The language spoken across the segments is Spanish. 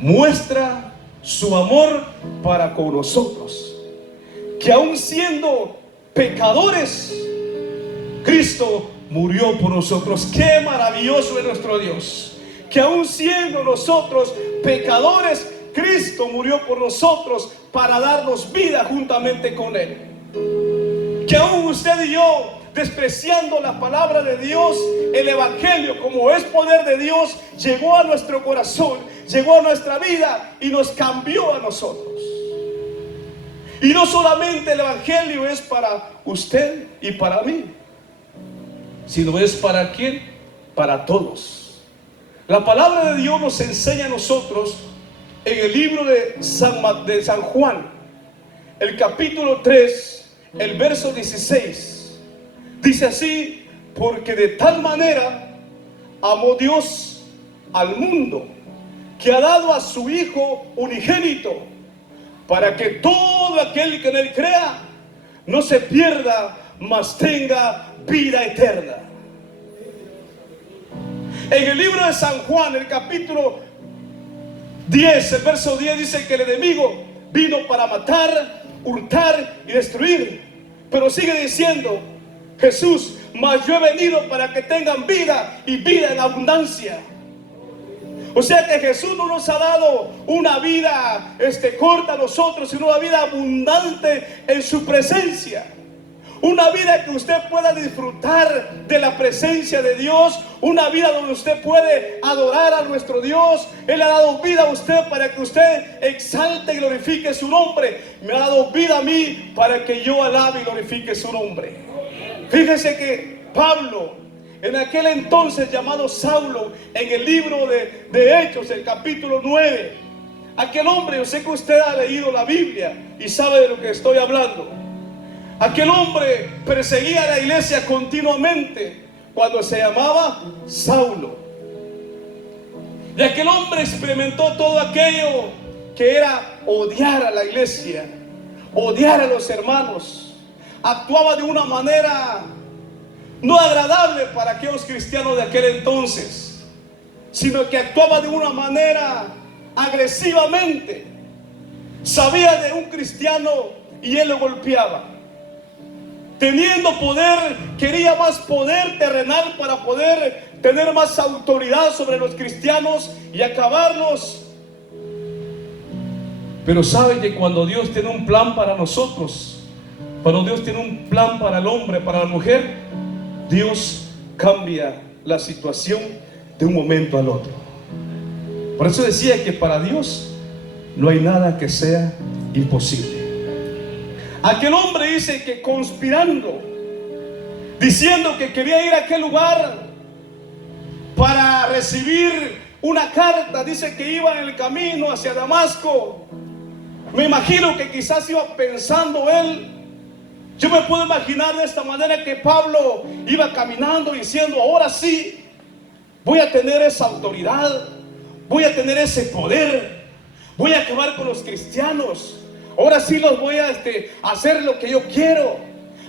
muestra su amor para con nosotros, que aun siendo pecadores, Cristo murió por nosotros. Qué maravilloso es nuestro Dios, que aun siendo nosotros pecadores, Cristo murió por nosotros para darnos vida juntamente con Él. Que aún usted y yo, despreciando la palabra de Dios, el Evangelio, como es poder de Dios, llegó a nuestro corazón, llegó a nuestra vida y nos cambió a nosotros. Y no solamente el Evangelio es para usted y para mí, sino es para ¿quién? Para todos. La palabra de Dios nos enseña a nosotros en el libro de San Juan, el capítulo 3, el verso 16. Dice así: porque de tal manera amó Dios al mundo, que ha dado a su Hijo unigénito, para que todo aquel que en Él crea no se pierda, mas tenga vida eterna. En el libro de San Juan, el capítulo 10, el verso 10 dice que el enemigo vino para matar, hurtar y destruir. Pero sigue diciendo Jesús: mas yo he venido para que tengan vida y vida en abundancia. O sea que Jesús no nos ha dado una vida corta a nosotros, sino una vida abundante en su presencia. Una vida que usted pueda disfrutar de la presencia de Dios. Una vida donde usted puede adorar a nuestro Dios. Él ha dado vida a usted para que usted exalte y glorifique su nombre. Me ha dado vida a mí para que yo alabe y glorifique su nombre. Fíjese que Pablo, en aquel entonces llamado Saulo, en el libro de Hechos, el capítulo 9, aquel hombre, yo sé que usted ha leído la Biblia y sabe de lo que estoy hablando. Aquel hombre perseguía a la iglesia continuamente cuando se llamaba Saulo. Y aquel hombre experimentó todo aquello que era odiar a la iglesia, odiar a los hermanos. Actuaba de una manera no agradable para aquellos cristianos de aquel entonces, sino que actuaba de una manera agresivamente. Sabía de un cristiano y él lo golpeaba. Teniendo poder, quería más poder terrenal para poder tener más autoridad sobre los cristianos y acabarlos. Pero sabe que cuando Dios tiene un plan para nosotros, cuando Dios tiene un plan para el hombre, para la mujer, Dios cambia la situación de un momento al otro. Por eso decía que para Dios no hay nada que sea imposible. Aquel hombre dice que conspirando, diciendo que quería ir a aquel lugar para recibir una carta, dice que iba en el camino hacia Damasco. Me imagino que quizás iba pensando él. Yo me puedo imaginar de esta manera que Pablo iba caminando diciendo: ahora sí voy a tener esa autoridad, voy a tener ese poder, voy a acabar con los cristianos. Ahora sí los voy a hacer lo que yo quiero.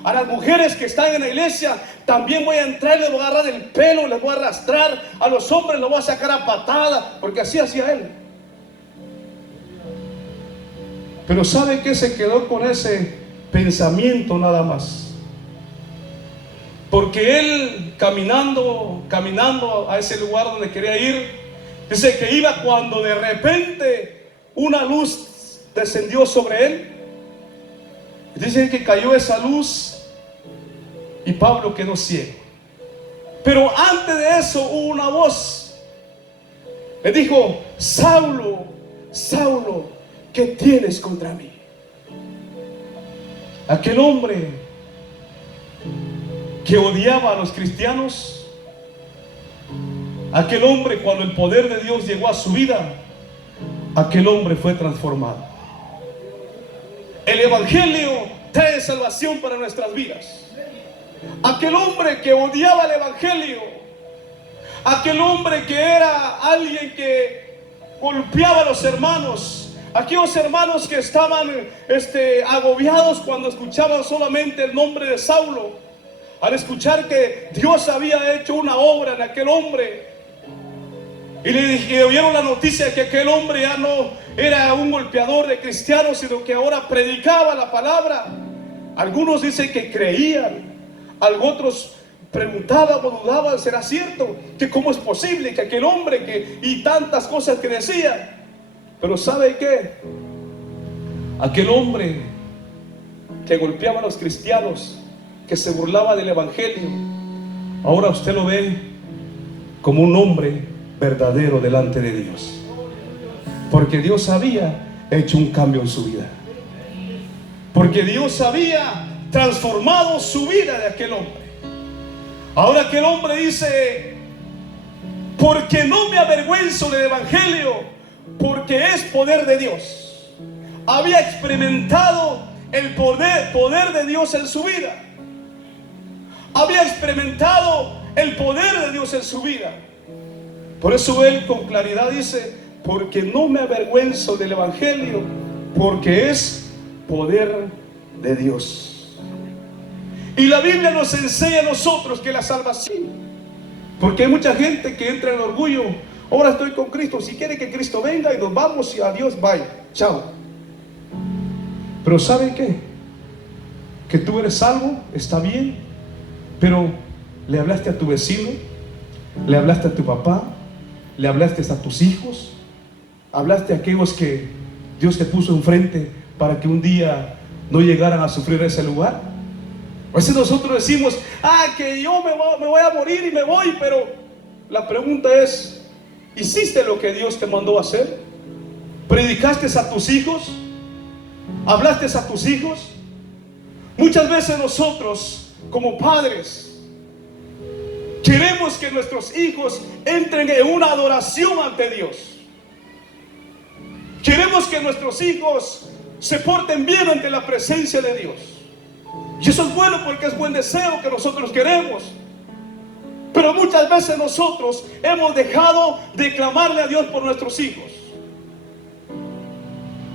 A las mujeres que están en la iglesia también voy a entrar, les voy a agarrar el pelo, les voy a arrastrar. A los hombres los voy a sacar a patada, porque así hacía él. Pero ¿sabe qué? Se quedó con ese pensamiento nada más. Porque él caminando a ese lugar donde quería ir, dice que iba cuando de repente una luz descendió sobre él. Dicen que cayó esa luz y Pablo quedó ciego. Pero antes de eso hubo una voz. Le dijo: Saulo, Saulo, ¿qué tienes contra mí? Aquel hombre que odiaba a los cristianos, aquel hombre, cuando el poder de Dios llegó a su vida, aquel hombre fue transformado. El Evangelio trae salvación para nuestras vidas. Aquel hombre que odiaba el Evangelio, aquel hombre que era alguien que golpeaba a los hermanos, aquellos hermanos que estaban agobiados cuando escuchaban solamente el nombre de Saulo, al escuchar que Dios había hecho una obra en aquel hombre, Y le oyeron la noticia de que aquel hombre ya no era un golpeador de cristianos, sino que ahora predicaba la palabra. Algunos dicen que creían, otros preguntaban o dudaban, ¿será cierto? Que cómo es posible que aquel hombre y tantas cosas que decía. Pero ¿sabe qué? Aquel hombre que golpeaba a los cristianos, que se burlaba del evangelio, ahora usted lo ve como un hombre verdadero delante de Dios, porque Dios había hecho un cambio en su vida, porque Dios había transformado su vida de aquel hombre. Ahora aquel hombre dice: porque no me avergüenzo del evangelio, porque es poder de Dios. Había experimentado el poder de Dios en su vida. Había experimentado el poder de Dios en su vida. Por eso él con claridad dice: porque no me avergüenzo del evangelio, porque es poder de Dios. Y la Biblia nos enseña a nosotros que la salvación, porque hay mucha gente que entra en orgullo: ahora estoy con Cristo, si quiere que Cristo venga y nos vamos y adiós, bye, chao. Pero ¿saben qué? Que tú eres salvo, está bien, pero le hablaste a tu vecino, le hablaste a tu papá, le hablaste a tus hijos, hablaste a aquellos que Dios te puso enfrente para que un día no llegaran a sufrir ese lugar. A veces nosotros decimos: que yo me voy a morir y me voy, pero la pregunta es: ¿hiciste lo que Dios te mandó a hacer? ¿Predicaste a tus hijos? ¿Hablaste a tus hijos? Muchas veces nosotros como padres queremos que nuestros hijos entren en una adoración ante Dios. Queremos que nuestros hijos se porten bien ante la presencia de Dios. Y eso es bueno, porque es buen deseo que nosotros queremos. Pero muchas veces nosotros hemos dejado de clamarle a Dios por nuestros hijos.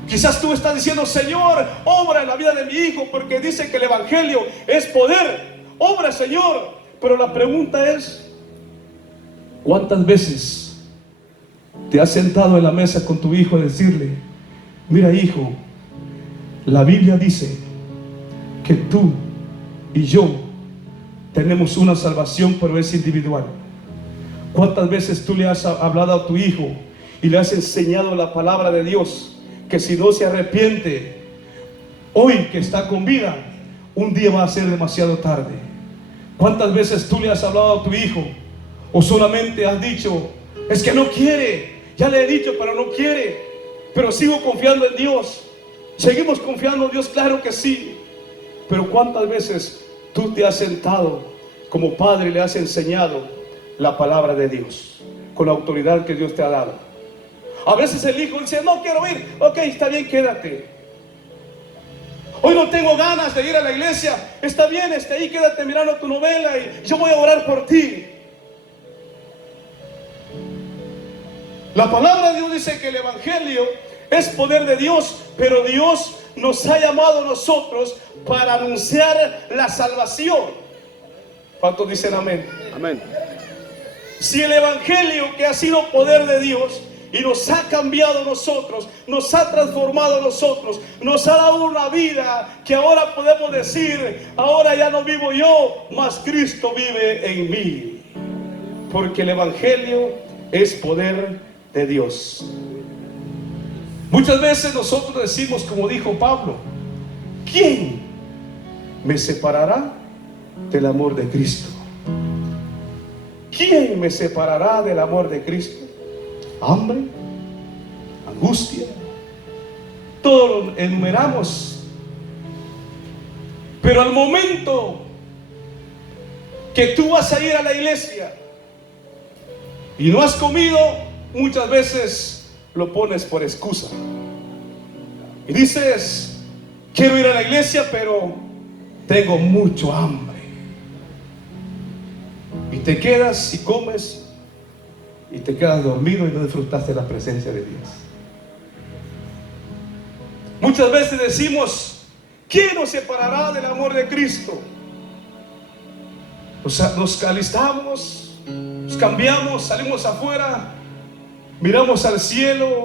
Quizás tú estás diciendo: Señor, obra en la vida de mi hijo, porque dice que el evangelio es poder. Obra, Señor. Pero la pregunta es: ¿cuántas veces te has sentado en la mesa con tu hijo a decirle: mira, hijo, la Biblia dice que tú y yo tenemos una salvación, pero es individual? ¿Cuántas veces tú le has hablado a tu hijo y le has enseñado la palabra de Dios, que si no se arrepiente hoy que está con vida, un día va a ser demasiado tarde? ¿Cuántas veces tú le has hablado a tu hijo, o solamente has dicho: es que no quiere, ya le he dicho pero no quiere, pero sigo confiando en Dios? ¿Seguimos confiando en Dios? Claro que sí. Pero ¿cuántas veces tú te has sentado como padre y le has enseñado la palabra de Dios con la autoridad que Dios te ha dado? A veces el hijo dice: no quiero ir. Ok, está bien, quédate. Hoy no tengo ganas de ir a la iglesia. Está bien, ahí, quédate mirando tu novela y yo voy a orar por ti. La palabra de Dios dice que el evangelio es poder de Dios, pero Dios nos ha llamado a nosotros para anunciar la salvación. ¿Cuántos dicen amén? Amén. Si el evangelio, que ha sido poder de Dios y nos ha cambiado a nosotros, nos ha transformado a nosotros, nos ha dado una vida que ahora podemos decir: ahora ya no vivo yo, mas Cristo vive en mí. Porque el evangelio es poder de Dios. Muchas veces nosotros decimos, como dijo Pablo: ¿quién me separará del amor de Cristo? ¿Quién me separará del amor de Cristo? Hambre, angustia, todo lo enumeramos. Pero al momento que tú vas a ir a la iglesia y no has comido, muchas veces lo pones por excusa y dices: quiero ir a la iglesia, pero tengo mucho hambre. Y te quedas y comes y te quedas dormido y no disfrutaste la presencia de Dios. Muchas veces decimos: ¿quién nos separará del amor de Cristo? Nos alistamos, nos cambiamos, salimos afuera miramos al cielo